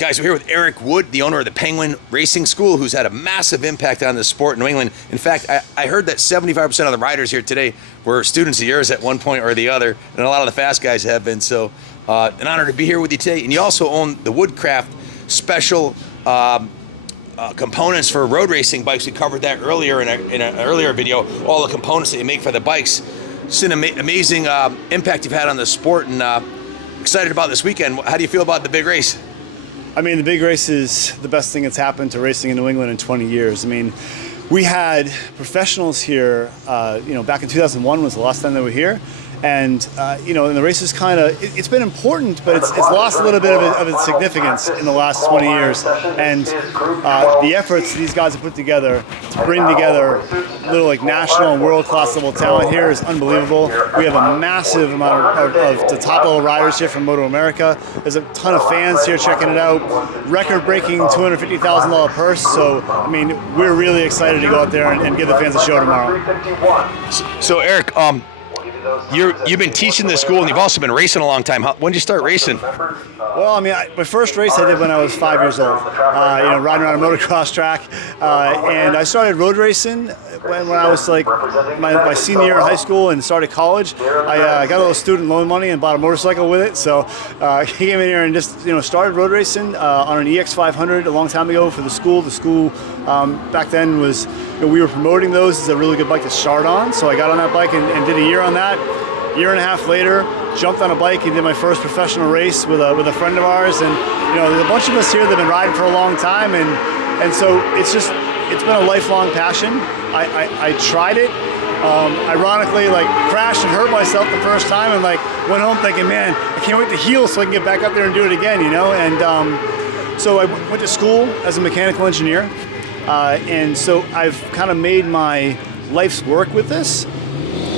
Guys, we're here with Eric Wood, the owner of the Penguin Racing School, who's had a massive impact on the sport in New England. In fact, I heard that 75% of the riders here today were students of yours at one point or the other, and a lot of the fast guys have been. So an honor to be here with you today. And you also own the Woodcraft special components for road racing bikes. We covered that earlier in an earlier video, all the components that you make for the bikes. It's an amazing impact you've had on the sport, and excited about this weekend. How do you feel about the big race? I mean, the big race is the best thing that's happened to racing in New England in 20 years. I mean, we had professionals here, back in 2001 was the last time they were here. And, and the race is kind of, it's been important, but it's lost a little bit of its significance in the last 20 years. And the efforts these guys have put together to bring together little like national and world-class level talent here is unbelievable. We have a massive amount of the top level riders here from Moto America. There's a ton of fans here checking it out. Record-breaking $250,000 purse. So, I mean, we're really excited to go out there and give the fans a show tomorrow. So Eric, you've been teaching this school, and you've also been racing a long time. When did you start racing? Well, I mean, my first race I did when I was 5 years old, riding around a motocross track. And I started road racing when I was like my senior year in high school and started college. I got a little student loan money and bought a motorcycle with it. So I came in here and just started road racing on an EX500 a long time ago for the school. The school back then was, we were promoting those as a really good bike to start on. So I got on that bike and did a year on that. Year and a half later, jumped on a bike and did my first professional race with a friend of ours. And there's a bunch of us here that have been riding for a long time, and so it's been a lifelong passion. I tried it. Ironically, crashed and hurt myself the first time, and went home thinking, man, I can't wait to heal so I can get back up there and do it again, And so I went to school as a mechanical engineer, and so I've kind of made my life's work with this.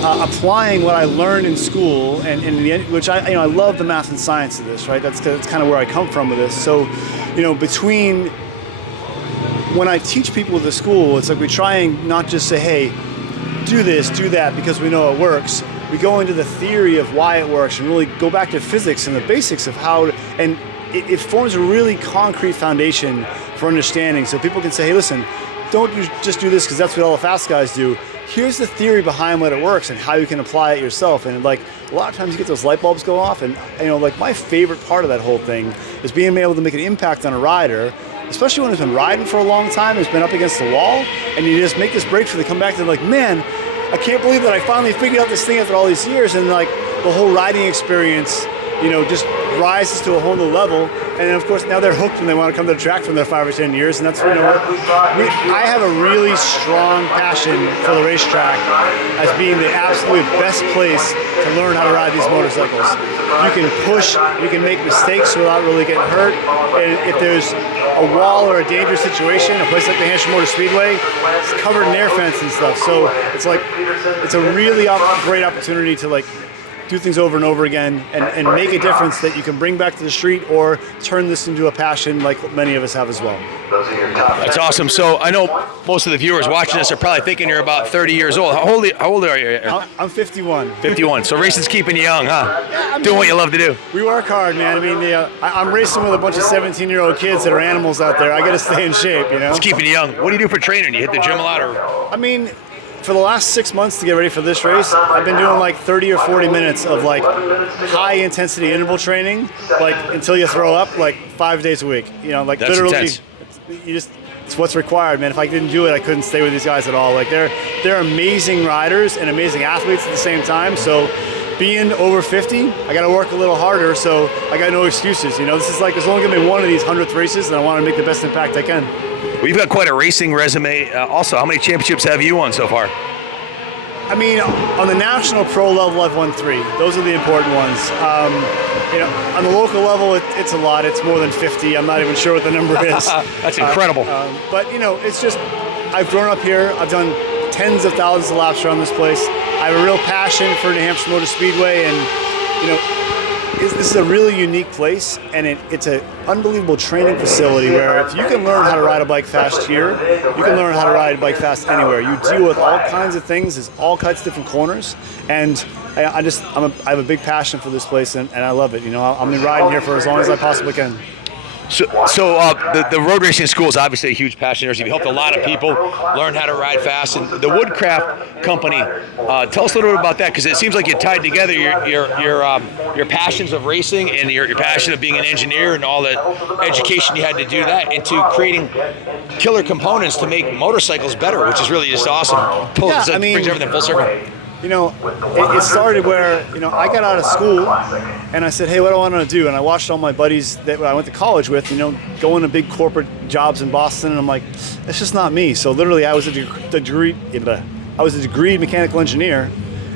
Applying what I learned in school, and in the end, which I love the math and science of this, right? That's kind of where I come from with this. So, between when I teach people at the school, it's like we try and not just say, hey, do this, do that, because we know it works. We go into the theory of why it works and really go back to physics and the basics of how, and it forms a really concrete foundation for understanding. So people can say, hey, listen, don't just do this because that's what all the fast guys do. Here's the theory behind what it works and how you can apply it yourself. And a lot of times you get those light bulbs go off, and my favorite part of that whole thing is being able to make an impact on a rider, especially when it's been riding for a long time, it's been up against the wall, and you just make this breakthrough. They come back and they're like, man, I can't believe that I finally figured out this thing after all these years. And the whole riding experience, just rises to a whole new level. And then, of course, now they're hooked and they want to come to the track from their 5 or 10 years. And that's, I have a really strong passion for the racetrack as being the absolute best place to learn how to ride these motorcycles. You can push, you can make mistakes without really getting hurt. And if there's a wall or a dangerous situation, a place like the Hampshire Motor Speedway, it's covered in air fence and stuff. So it's it's a really great opportunity to do things over and over again and make a difference that you can bring back to the street or turn this into a passion like many of us have as well. That's awesome. So I know most of the viewers watching this are probably thinking you're about 30 years old. How old are you? I'm 51. 51. So racing's keeping you young, huh? Yeah, doing what you love to do. We work hard, man. I mean, I'm racing with a bunch of 17-year-old kids that are animals out there. I got to stay in shape, It's keeping you young. What do you do for training? Do you hit the gym a lot? I mean, for the last 6 months to get ready for this race, I've been doing 30 or 40 minutes of high intensity interval training, until you throw up, 5 days a week. That's literally, intense. It's what's required, man. If I didn't do it, I couldn't stay with these guys at all. They're amazing riders and amazing athletes at the same time. So being over 50, I got to work a little harder. So I got no excuses. This is there's only gonna be one of these 100th races, and I want to make the best impact I can. Well, you've got quite a racing resume. Also, how many championships have you won so far? I mean, on the national pro level, I've won 3. Those are the important ones. On the local level, it's a lot. It's more than 50. I'm not even sure what the number is. That's incredible. But, it's just, I've grown up here. I've done tens of thousands of laps around this place. I have a real passion for New Hampshire Motor Speedway, and, this is a really unique place, and it's an unbelievable training facility where if you can learn how to ride a bike fast here, you can learn how to ride a bike fast anywhere. You deal with all kinds of things. There's all kinds of different corners, and I have a big passion for this place, and I love it. I'm gonna be riding here for as long as I possibly can. The road racing school is obviously a huge passion of yours. You've helped a lot of people learn how to ride fast. And the Woodcraft company, tell us a little bit about that, because it seems like you tied together your passions of racing and your passion of being an engineer and all the education you had to do that into creating killer components to make motorcycles better, which is really just awesome. Brings everything full circle. It started where, I got out of school and I said, hey, what do I want to do? And I watched all my buddies that I went to college with, go into big corporate jobs in Boston, and I'm like, that's just not me. So literally I was a degreed mechanical engineer,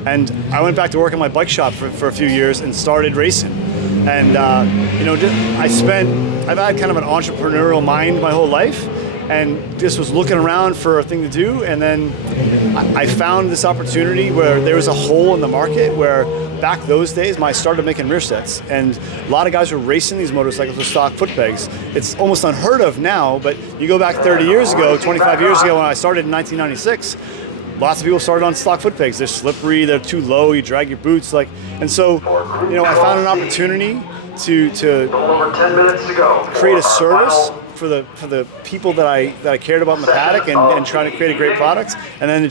and I went back to work in my bike shop for a few years and started racing. And, I've had kind of an entrepreneurial mind my whole life, and just was looking around for a thing to do, and then I found this opportunity where there was a hole in the market where back those days I started making rear sets, and a lot of guys were racing these motorcycles with stock foot pegs. It's almost unheard of now, but you go back 30 years ago, 25 years ago when I started in 1996, lots of people started on stock foot pegs. They're slippery, they're too low, you drag your boots, and so, I found an opportunity to create a service for the people that I cared about in the paddock, and trying to create a great product. And then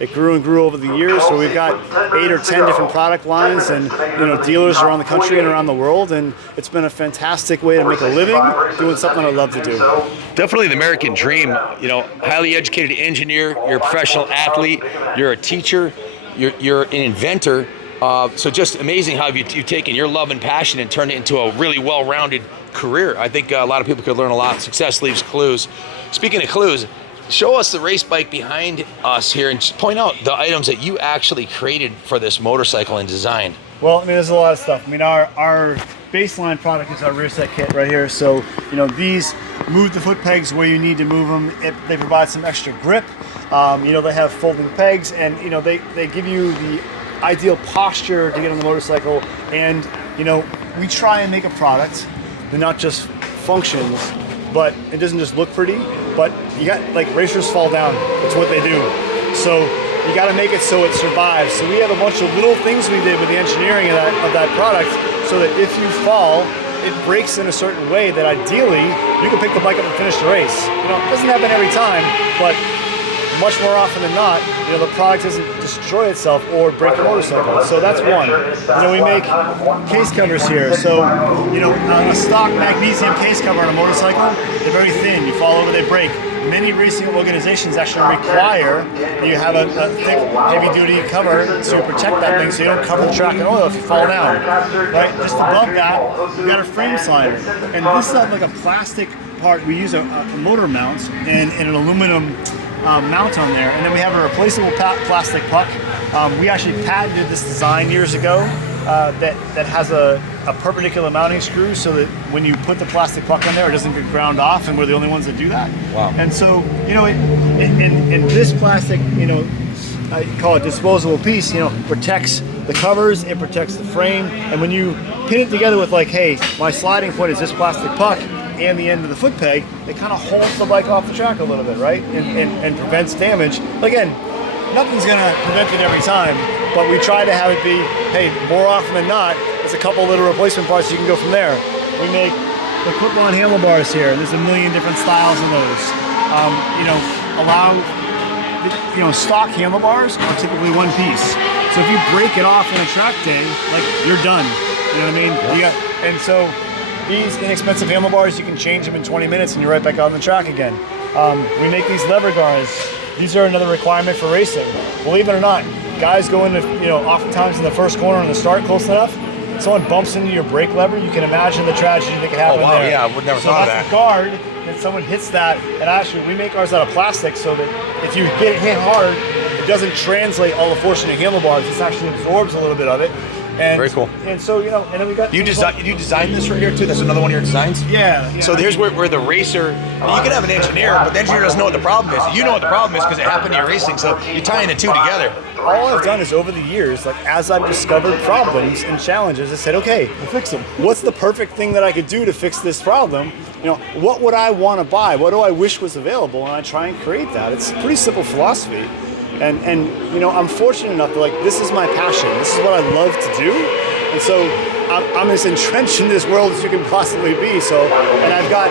it grew and grew over the years. So we've got 8 or 10 different product lines, and dealers around the country and around the world. And it's been a fantastic way to make a living doing something I love to do. Definitely the American dream. Highly educated engineer, you're a professional athlete, you're a teacher, you're an inventor. So just amazing how you've taken your love and passion and turned it into a really well-rounded career. I think a lot of people could learn a lot. Success leaves clues. Speaking of clues, show us the race bike behind us here and just point out the items that you actually created for this motorcycle and designed. Well, there's a lot of stuff. Our baseline product is our rear set kit right here. So, these move the foot pegs where you need to move them. They provide some extra grip. They have folding pegs, and, they give you the ideal posture to get on the motorcycle. And, we try and make a product that not just functions, but it doesn't just look pretty, but you got, racers fall down. That's what they do. So you got to make it so it survives. So we have a bunch of little things we did with the engineering of that product, so that if you fall, it breaks in a certain way that ideally you can pick the bike up and finish the race. It doesn't happen every time, but much more often than not, the product doesn't destroy itself or break the motorcycle. So that's one. We make case covers here. So, a stock magnesium case cover on a motorcycle, they're very thin. You fall over, they break. Many racing organizations actually require that you have a thick, heavy-duty cover to protect that thing, so you don't cover the track in oil if you fall down. Right? Just above that, you've got a frame slider. And this is like a plastic part. We use a motor mount and an aluminum mount on there, and then we have a replaceable plastic puck. We actually patented this design years ago that has a perpendicular mounting screw, so that when you put the plastic puck on there, it doesn't get ground off, and we're the only ones that do that. Wow. And so, in this plastic, I call it disposable piece, protects the covers, it protects the frame, and when you pin it together with hey, my sliding point is this plastic puck, and the end of the foot peg, it kind of holds the bike off the track a little bit, right? And prevents damage. Again, nothing's gonna prevent it every time, but we try to have it be, hey, more often than not, it's a couple little replacement parts, you can go from there. We make the clip-on handlebars here. There's a million different styles of those. Stock handlebars are typically one piece. So if you break it off in a track day, you're done. You know what I mean? And so these inexpensive handlebars, you can change them in 20 minutes and you're right back on the track again. We make these lever guards. These are another requirement for racing. Believe it or not, guys go into, oftentimes in the first corner on the start close enough, someone bumps into your brake lever, you can imagine the tragedy that can happen there. Oh, wow, yeah, I would never thought of that. So that's a guard, and someone hits that, and actually we make ours out of plastic so that if you get hit hard, it doesn't translate all the force in your handlebars, it actually absorbs a little bit of it. And, very cool. And so, and then we got... You designed this right here, too? That's another one of your designs? Yeah. So here's where the racer... you can have an engineer, but the engineer doesn't know what the problem is. You know what the problem is because it happened in your racing, so you're tying the two together. All I've done is over the years, as I've discovered problems and challenges, I said, okay, we'll fix them. What's the perfect thing that I could do to fix this problem? What would I want to buy? What do I wish was available? And I try and create that. It's a pretty simple philosophy. And I'm fortunate enough to this is my passion. This is what I love to do. And so I'm as entrenched in this world as you can possibly be. So, and I've got,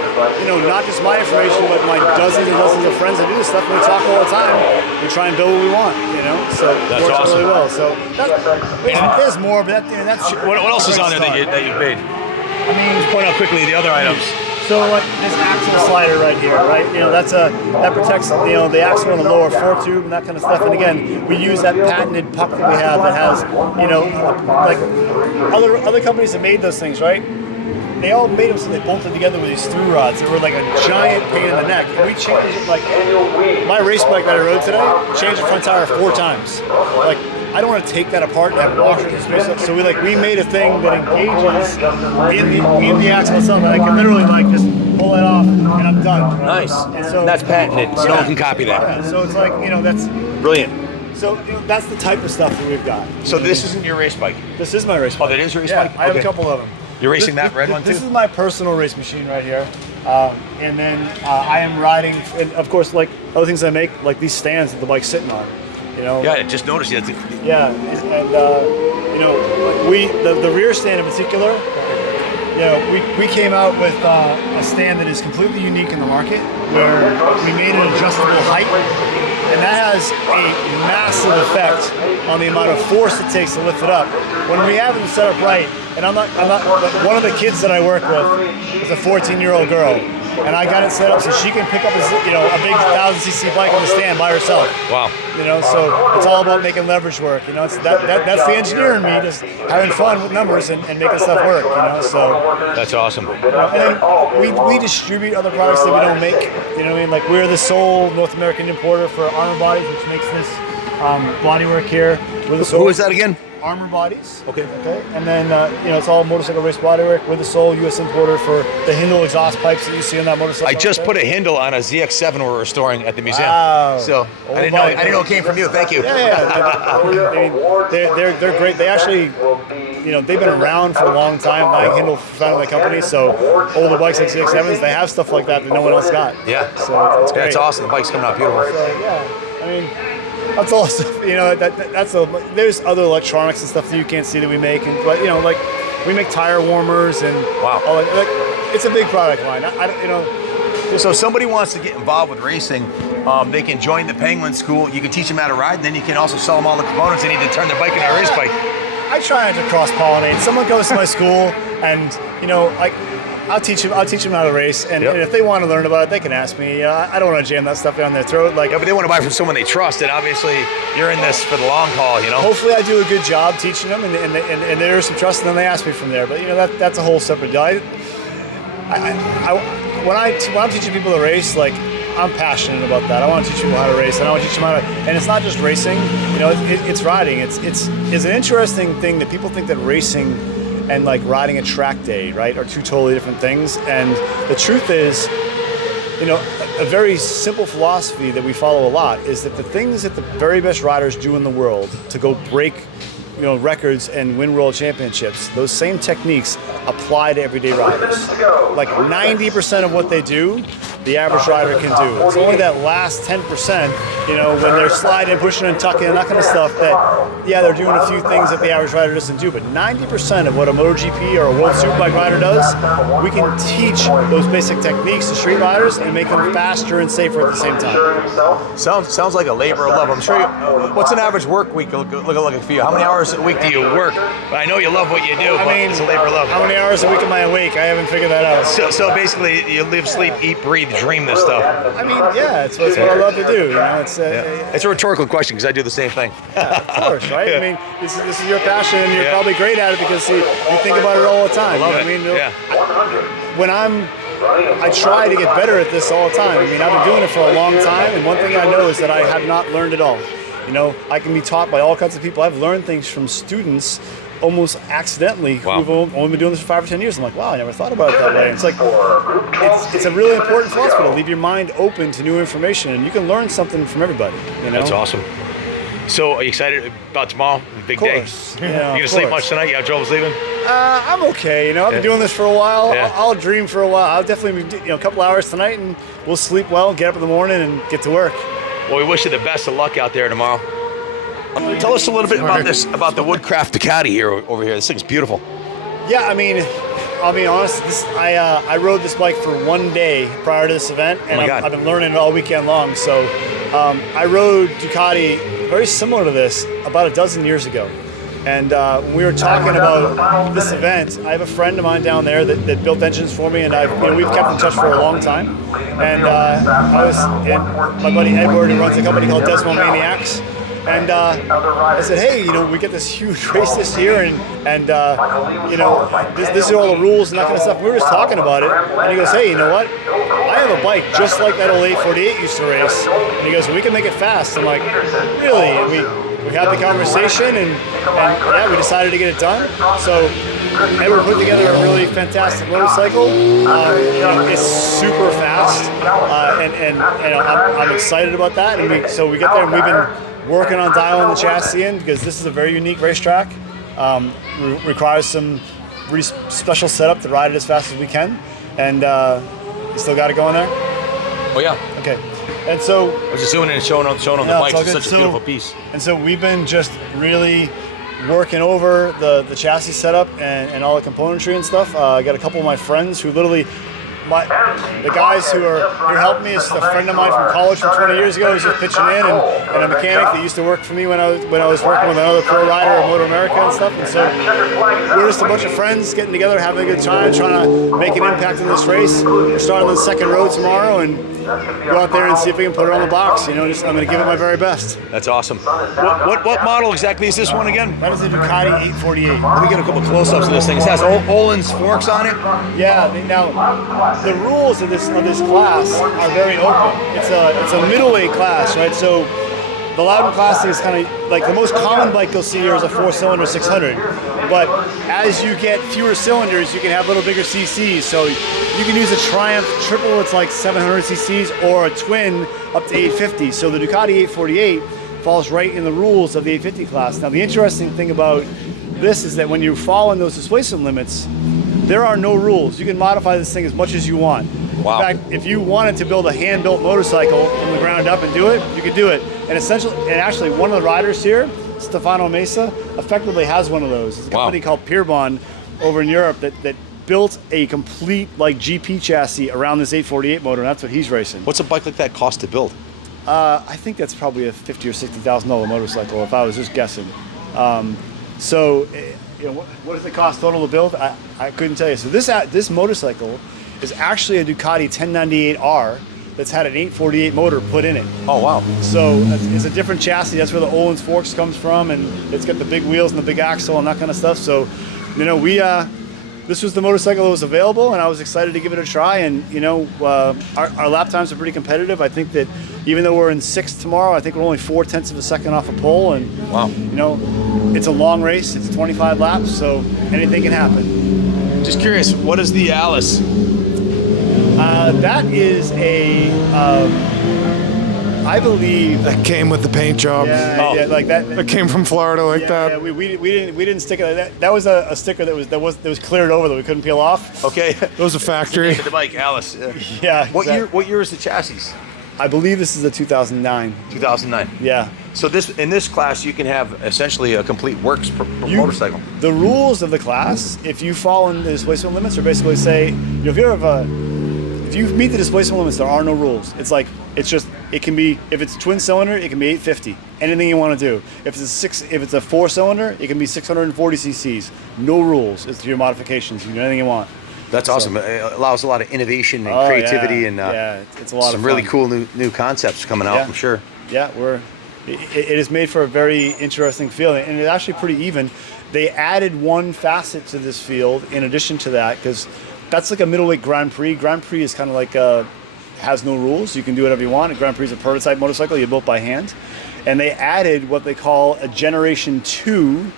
not just my information, but my dozens and dozens of friends that do this stuff, and we talk all the time. We try and build what we want, So that's it works awesome. really well. So there's more, but that's What else is on there that you've made? I mean, Just point out quickly the other items. so like this axle slider right here, right? That protects the axle on the lower foretube and that kind of stuff. And again, we use that patented puck that we have that has like other companies that made those things, right? They all made them so they bolted together with these through rods that were like a giant pain in the neck. And we changed it, like my race bike that I rode today, changed the front tire 4 times. Like, I don't want to take that apart and have washers and space up. So we made a thing that engages in the axle itself, and I can literally just pull it off and I'm done. Nice. And so that's patented, so no one can copy that. Yeah, so it's like, that's Brilliant. so that's the type of stuff that we've got. So this isn't your race bike? This is my race bike. Oh, that is your race yeah, bike? I have Okay. a couple of them. You're racing that red one too? This is my personal race machine right here. And then I am riding, and of course, like other things I make, like these stands that the bike's sitting on. Yeah, I just noticed it. Yeah, and the rear stand in particular, we came out with a stand that is completely unique in the market, where we made an adjustable height, and that has a massive effect on the amount of force it takes to lift it up. When we have them set up right, and I'm not one of the kids that I work with is a 14-year-old girl. And I got it set up so she can pick up a big 1000cc bike on the stand by herself. Wow. So it's all about making leverage work. It's that's the engineer in me, just having fun with numbers and making stuff work. So that's awesome. and then we distribute other products that we don't make. Like we're the sole North American importer for Armor Bodies, which makes this bodywork here. We're the sole. Who is that again? Armor Bodies. Okay. And then it's all motorcycle race bodywork. We're the sole U.S. importer for the Hindle exhaust pipes that you see on that motorcycle. I just put a Hindle on a ZX7 we're restoring at the museum. Wow. So I didn't know it came from you. Thank you. Yeah. They're great. They actually, they've been around for a long time. Like Hindle founded the company, so older bikes like ZX7s, they have stuff like that no one else got. Yeah. So it's great. That's awesome. The bike's coming out beautiful. So, yeah. That's all stuff. There's other electronics and stuff that you can't see that we make, but we make tire warmers and wow, it's a big product line. So if somebody wants to get involved with racing, they can join the Penguin School. You can teach them how to ride, and then you can also sell them all the components they need to turn their bike into a race bike. I try not to cross-pollinate. Someone goes to my school, and I'll teach them how to race, and if they want to learn about it, they can ask me. I don't want to jam that stuff down their throat. But they want to buy from someone they trust, and obviously you're in this for the long haul. Hopefully, I do a good job teaching them, and there's some trust, and then they ask me from there. But that's a whole separate deal. When I'm teaching people to race, I'm passionate about that. I want to teach people how to race, and I want to teach them how to. And it's not just racing. It's riding. It's an interesting thing that people think that racing and riding a track day, right, are two totally different things. And the truth is, a very simple philosophy that we follow a lot is that the things that the very best riders do in the world to go break, records and win world championships, those same techniques apply to everyday riders. 90% of what they do, the average rider can do. It's only that last 10%, when they're sliding, pushing and tucking and that kind of stuff that, they're doing a few things that the average rider doesn't do. But 90% of what a MotoGP or a World Superbike rider does, we can teach those basic techniques to street riders and make them faster and safer at the same time. Sounds like a labor of love. I'm sure what's an average work week look for you? How many hours a week do you work? But I know you love what you do, but it's a labor of love. How many hours a week am I awake? I haven't figured that out. So basically, you live, sleep, eat, breathe, dream this stuff. It's what I love to do. It's a rhetorical question because I do the same thing. Of course, right? This is your passion, and you're probably great at it because you think about it all the time. I love it. I try to get better at this all the time. I've been doing it for a long time, and one thing I know is that I have not learned it all. I can be taught by all kinds of people. I've learned things from students almost accidentally who've only been doing this for 5 or 10 years. I'm like, wow, I never thought about it that way. It's it's a really important philosophy to leave your mind open to new information, and you can learn something from everybody. That's awesome. So, are you excited about tomorrow? Big day. You gonna sleep much tonight? You have trouble sleeping? I'm okay. I've been doing this for a while. I'll dream for a while. I'll definitely be a couple hours tonight, and we'll sleep well, get up in the morning, and get to work. Well, we wish you the best of luck out there tomorrow. Tell us a little bit about the Woodcraft Ducati here over here. This thing's beautiful. Yeah, I mean, I'll be honest. I rode this bike for 1 day prior to this event, and I've been learning it all weekend long. So I rode Ducati very similar to this about a dozen years ago. And when we were talking about this event, I have a friend of mine down there that built engines for me, and we've kept in touch for a long time. And my buddy Edward, who runs a company called Desmo Maniacs. And I said, hey, we get this huge race this year, and this are all the rules and that kind of stuff. We were just talking about it, and he goes, hey, you know what? I have a bike just like that old 848 used to race. And he goes, we can make it fast. I'm like, really? We had the conversation, and yeah, we decided to get it done. So Edward put together a really fantastic motorcycle. It's super fast, and I'm excited about that. And so we get there, and we've been working on dialing the chassis in, because this is a very unique racetrack. Requires some really special setup to ride it as fast as we can. And you still got it going there? Oh yeah. Okay. And so I was just doing it and showing on the bike. It's such a beautiful piece. And so we've been just really working over the chassis setup and all the componentry and stuff. I got a couple of my friends who literally, the guys who are helping me is a friend of mine from college from 20 years ago who's just pitching in, and a mechanic that used to work for me when I was working with another pro rider at Motor America and stuff. And so we're just a bunch of friends getting together, having a good time, trying to make an impact in this race. We're starting on the second road tomorrow, and go out there and see if we can put it on the box. I'm going to give it my very best. That's awesome. What model exactly is this one again? That is a Ducati 848. Let me get a couple close-ups of this thing. It has Olin's forks on it. Yeah. Now, the rules of this class are very open. It's a middleweight class, right? So the Loudon class is kind of like the most common bike you'll see here is a 4-cylinder 600. But as you get fewer cylinders, you can have a little bigger CCs. So you can use a Triumph triple, it's like 700 cc's, or a twin up to 850. So the Ducati 848 falls right in the rules of the 850 class. Now the interesting thing about this is that when you fall in those displacement limits, there are no rules. You can modify this thing as much as you want. Wow. In fact, if you wanted to build a hand-built motorcycle from the ground up and do it, you could do it. And actually one of the riders here, Stefano Mesa, effectively has one of those. It's a company called Pierbon over in Europe that built a complete GP chassis around this 848 motor, and that's what he's racing. What's a bike like that cost to build? I think that's probably a $50,000 or $60,000 motorcycle, if I was just guessing. So, what does it cost total to build? I couldn't tell you. So this motorcycle is actually a Ducati 1098R that's had an 848 motor put in it. Oh wow! So it's a different chassis. That's where the Olin's forks comes from, and it's got the big wheels and the big axle and that kind of stuff. So, this was the motorcycle that was available, and I was excited to give it a try. And our lap times are pretty competitive. I think that even though we're in sixth tomorrow, I think we're only 0.4 of a second off a pole. And wow, it's a long race. It's 25 laps, so anything can happen. Just curious, what is the Alice? That is I believe that came with the paint job. Yeah, like that. That came from Florida, that. Yeah, we didn't stick it. That was a sticker that was cleared over that we couldn't peel off. Okay, it was a factory. The bike, Alice. Yeah. What year is the chassis? I believe this is a 2009. 2009. Yeah. So in this class, you can have essentially a complete works motorcycle. The rules of the class, if you fall in the displacement limits, are basically say, if you meet the displacement limits, there are no rules. It can be, if it's a twin cylinder, it can be 850. Anything you want to do. If it's a 4-cylinder, it can be 640 cc's. No rules. It's your modifications. You can do anything you want. That's awesome. It allows a lot of innovation and creativity, and it's a lot of some fun. really cool new concepts coming out. I'm sure. Yeah, it is made for a very interesting field, and it's actually pretty even. They added one facet to this field in addition to that, because that's like a middleweight Grand Prix. Grand Prix is kind of like has no rules. You can do whatever you want. A Grand Prix is a prototype motorcycle you built by hand, and they added what they call a Generation 2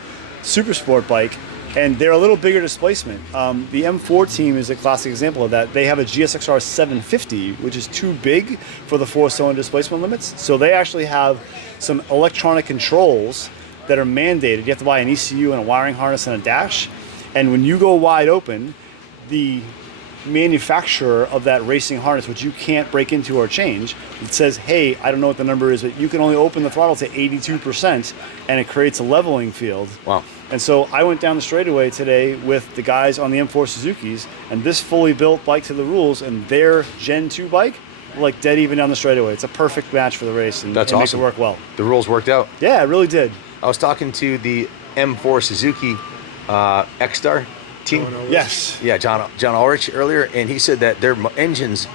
super sport bike. And they're a little bigger displacement. The M4 team is a classic example of that. They have a GSXR 750, which is too big for the 4-cylinder displacement limits. So they actually have some electronic controls that are mandated. You have to buy an ECU and a wiring harness and a dash. And when you go wide open, the manufacturer of that racing harness, which you can't break into or change, it says, hey, I don't know what the number is, but you can only open the throttle to 82%, and it creates a leveling field. Wow. And so I went down the straightaway today with the guys on the M4 Suzukis, and this fully built bike to the rules, and their Gen 2 bike, like dead even down the straightaway. It's a perfect match for the race, and That's it makes awesome. it work well. The rules worked out. Yeah, it really did. I was talking to the M4 Suzuki X-Star team. Yes. Yeah, John Ulrich earlier, and he said that their engines,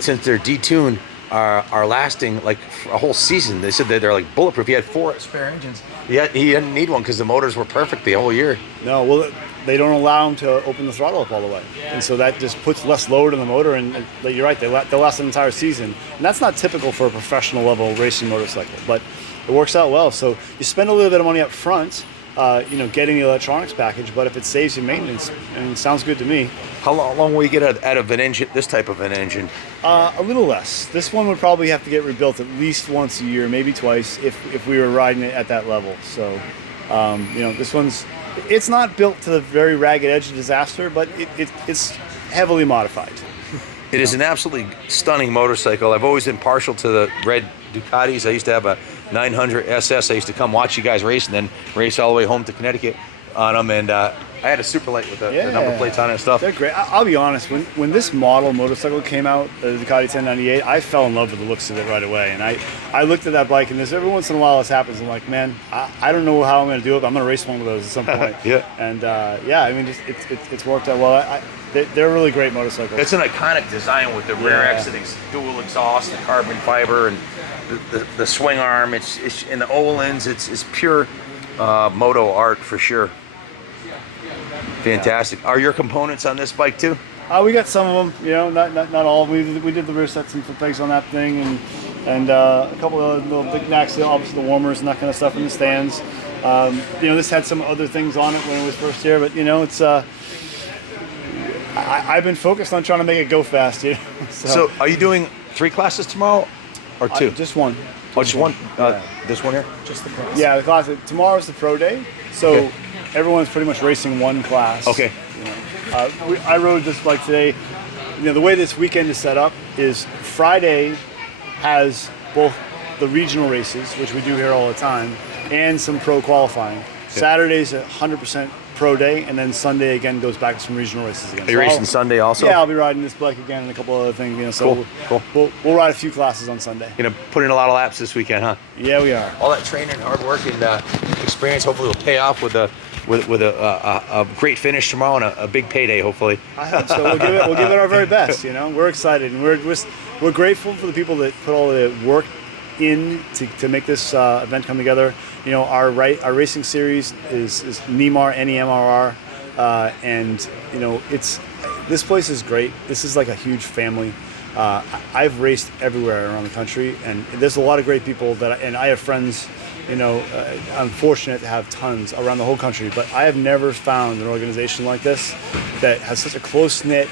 since they're detuned, are lasting like a whole season. They said that they're like bulletproof. He had 4 spare engines. He didn't need one because the motors were perfect the whole year. No, well, they don't allow them to open the throttle up all the way, and so that just puts less load on the motor. And you're right, they'll last an entire season, and that's not typical for a professional level racing motorcycle, but it works out well. So you spend a little bit of money up front, getting the electronics package, but if it saves you maintenance, it sounds good to me. How long will you get out of an engine, this type of an engine? A little less. This one would probably have to get rebuilt at least once a year, maybe twice, if we were riding it at that level. So, this it's not built to the very ragged edge of disaster, but it's heavily modified. It is an absolutely stunning motorcycle. I've always been partial to the red Ducatis. I used to have a 900 SS. I used to come watch you guys race and then race all the way home to Connecticut on them. And I had a super light with the number plates on it and stuff. They're great. I'll be honest, when this model motorcycle came out, the Ducati 1098, I fell in love with the looks of it right away. And I looked at that bike, and every once in a while this happens. I'm like, man, I don't know how I'm going to do it, but I'm going to race one of those at some point. Yeah. And it's worked out well. They're a really great motorcycles. It's an iconic design with the rear exiting dual exhaust, the carbon fiber, and the swing arm. It's in the Olins. It's pure moto art for sure. Fantastic. Are your components on this bike too? We got some of them, not all. We did the rear sets and pegs on that thing, and a couple of little knickknacks, obviously the warmers and that kind of stuff in the stands. This had some other things on it when it was first here, but it's. I've been focused on trying to make it go fast, So are you doing 3 classes tomorrow, or 2? Just one. Oh, just one. This one here. Just the class. Yeah, the class. Tomorrow's the pro day, so everyone's pretty much racing one class. Okay. I rode this bike today. The way this weekend is set up is Friday has both the regional races, which we do here all the time, and some pro qualifying. Saturday's 100% pro day, and then Sunday again goes back to some regional races again. Are you racing Sunday also? Yeah, I'll be riding this bike again and a couple other things. So cool. We'll ride a few classes on Sunday. You're gonna put in a lot of laps this weekend, huh? Yeah, we are. All that training, hard work, and experience hopefully will pay off with a great finish tomorrow and a big payday, hopefully. I hope so. We'll give it our very best. We're excited, and we're grateful for the people that put all the work in to make this event come together. Our racing series is NEMAR, NEMRR, and this place is great. This is like a huge family. I've raced everywhere around the country, and there's a lot of great people and I have friends. I'm fortunate to have tons around the whole country, but I have never found an organization like this that has such a close-knit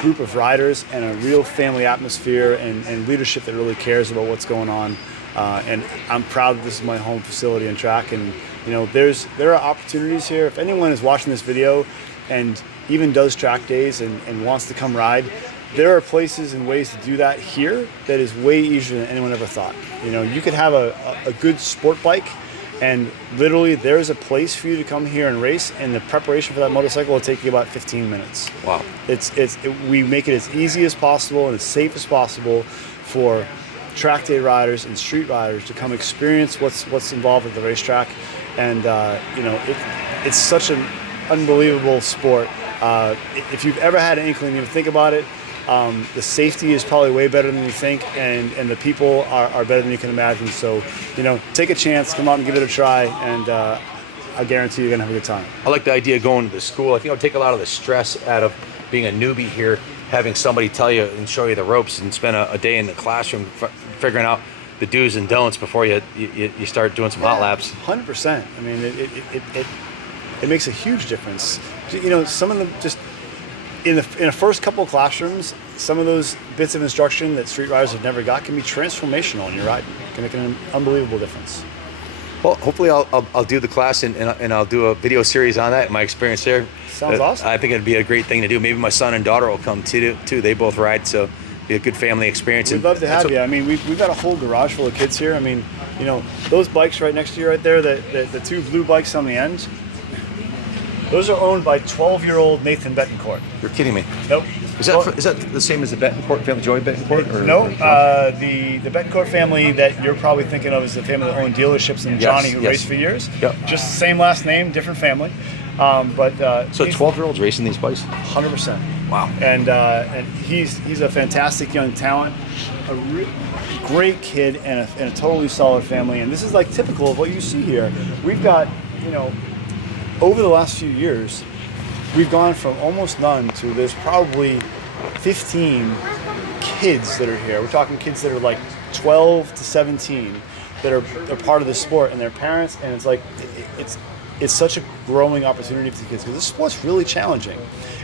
group of riders and a real family atmosphere and leadership that really cares about what's going on. And I'm proud that this is my home facility and track. And there are opportunities here. If anyone is watching this video and even does track days and wants to come ride, there are places and ways to do that here that is way easier than anyone ever thought. You could have a good sport bike, and literally there's a place for you to come here and race, and the preparation for that motorcycle will take you about 15 minutes. Wow. We make it as easy as possible and as safe as possible for track day riders and street riders to come experience what's involved at the racetrack. And it's such an unbelievable sport. If you've ever had an inkling to think about it, the safety is probably way better than you think, and the people are better than you can imagine. So, take a chance, come out and give it a try, and I guarantee you're going to have a good time. I like the idea of going to the school. I think it'll take a lot of the stress out of being a newbie here, having somebody tell you and show you the ropes and spend a day in the classroom figuring out the do's and don'ts before you start doing some hot laps. 100%. I mean, it makes a huge difference. Some of them just in the first couple of classrooms, some of those bits of instruction that street riders have never got can be transformational in your ride. It can make an unbelievable difference. Well, hopefully I'll do the class and I'll do a video series on that, my experience there. Sounds awesome. I think it'd be a great thing to do. Maybe my son and daughter will come too. They both ride, so it'll be a good family experience. We'd love to have you. I mean, we've got a whole garage full of kids here. I mean, those bikes right next to you right there, the 2 blue bikes on the end, Those are owned by 12-year-old Nathan Betancourt. You're kidding me. Nope. Is that the same as the Betancourt family, Joey Betancourt? No, the Betancourt family that you're probably thinking of is the family that owned dealerships and Johnny, who raced for years. Yep. Just same last name, different family. So 12-year-olds racing these bikes? 100%. Wow. And he's a fantastic young talent, great kid, and a totally solid family. And this is like typical of what you see here. We've got, over the last few years, we've gone from almost none to there's probably 15 kids that are here. We're talking kids that are like 12 to 17 that are part of the sport, and their parents, and it's like it's such a growing opportunity for the kids because this sport's really challenging.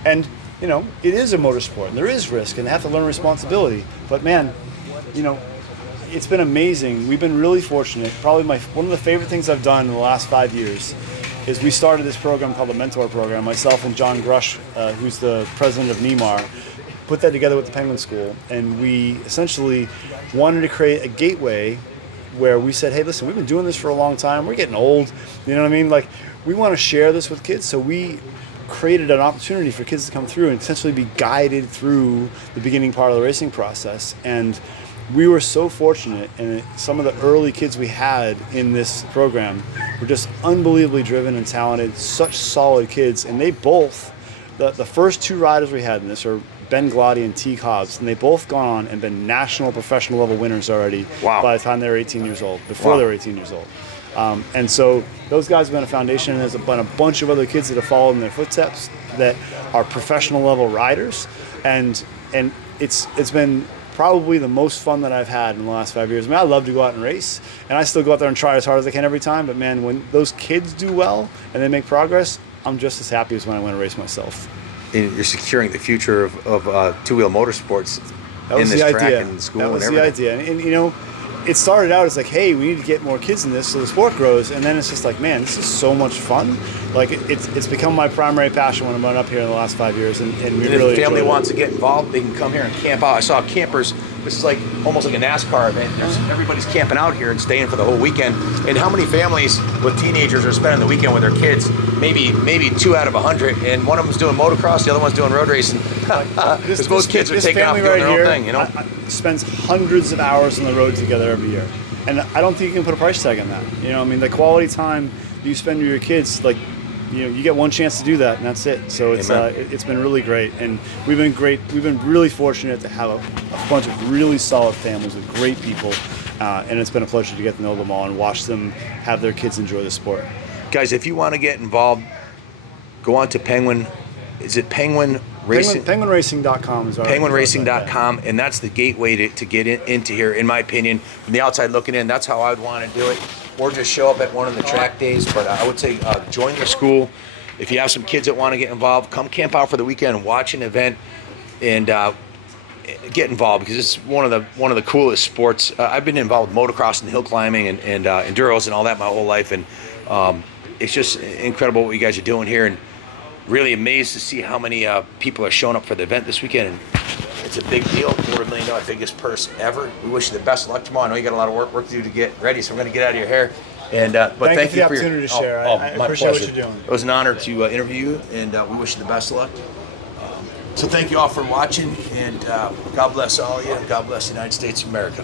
And it is a motorsport, and there is risk, and they have to learn responsibility. But man, it's been amazing. We've been really fortunate. Probably one of the favorite things I've done in the last 5 years is we started this program called the Mentor Program. Myself and John Grush, who's the president of NEMAR, put that together with the Penguin School, and we essentially wanted to create a gateway where we said, hey, listen, we've been doing this for a long time. We're getting old. You know what I mean? Like, we want to share this with kids, so we created an opportunity for kids to come through and essentially be guided through the beginning part of the racing process. And we were so fortunate, and some of the early kids we had in this program were just unbelievably driven and talented, such solid kids. And they both, the first two riders we had in this are Ben Glotty and T. Hobbs, and they both gone on and been national professional level winners already. Wow. By the time they were 18 years old, before they were 18 years old. And so those guys have been a foundation, and there's been a bunch of other kids that have followed in their footsteps that are professional level riders, and it's been probably the most fun that I've had in the last 5 years. I mean, I love to go out and race, and I still go out there and try as hard as I can every time, but man, when those kids do well and they make progress, I'm just as happy as when I went to race myself. And you're securing the future of two-wheel motorsports in this track and school and everything. That was the idea. And it started out as like, hey, we need to get more kids in this so the sport grows, and then it's just like, man, this is so much fun. Like, it's become my primary passion when I'm up here in the last 5 years, and we really if the family enjoy it. wants to get involved, they can come here and camp out. I saw campers. This is like almost like a NASCAR event. Everybody's camping out here and staying for the whole weekend. And how many families with teenagers are spending the weekend with their kids? Maybe 2 out of 100, and one of them's doing motocross, the other one's doing road racing. Because both kids are taking off doing their own thing, spends hundreds of hours on the road together every year, and I don't think you can put a price tag on that. I mean, the quality time you spend with your kids, like, you get one chance to do that, and that's it. So it's been really great, and we've been really fortunate to have a bunch of really solid families with great people, and it's been a pleasure to get to know them all and watch them have their kids enjoy the sport. Guys, if you want to get involved, go on to Penguin. Is it Penguin Racing? Penguinracing.com is our Penguinracing.com, and that's the gateway to get into here, in my opinion. From the outside looking in, that's how I would want to do it. Or just show up at one of the track days. But I would say join the school. If you have some kids that want to get involved, come camp out for the weekend and watch an event, and get involved, because it's one of the coolest sports. I've been involved with motocross and hill climbing and enduros and all that my whole life, and it's just incredible what you guys are doing here, and really amazed to see how many people are showing up for the event this weekend. And it's a big deal, $250,000 biggest purse ever. We wish you the best of luck tomorrow. I know you got a lot of work to do to get ready, so we're going to get out of your hair. And but thank you for the opportunity to share. I my appreciate pleasure. what you're doing. It was an honor to interview you, and we wish you the best of luck. So thank you all for watching, and God bless all of you, and God bless the United States of America.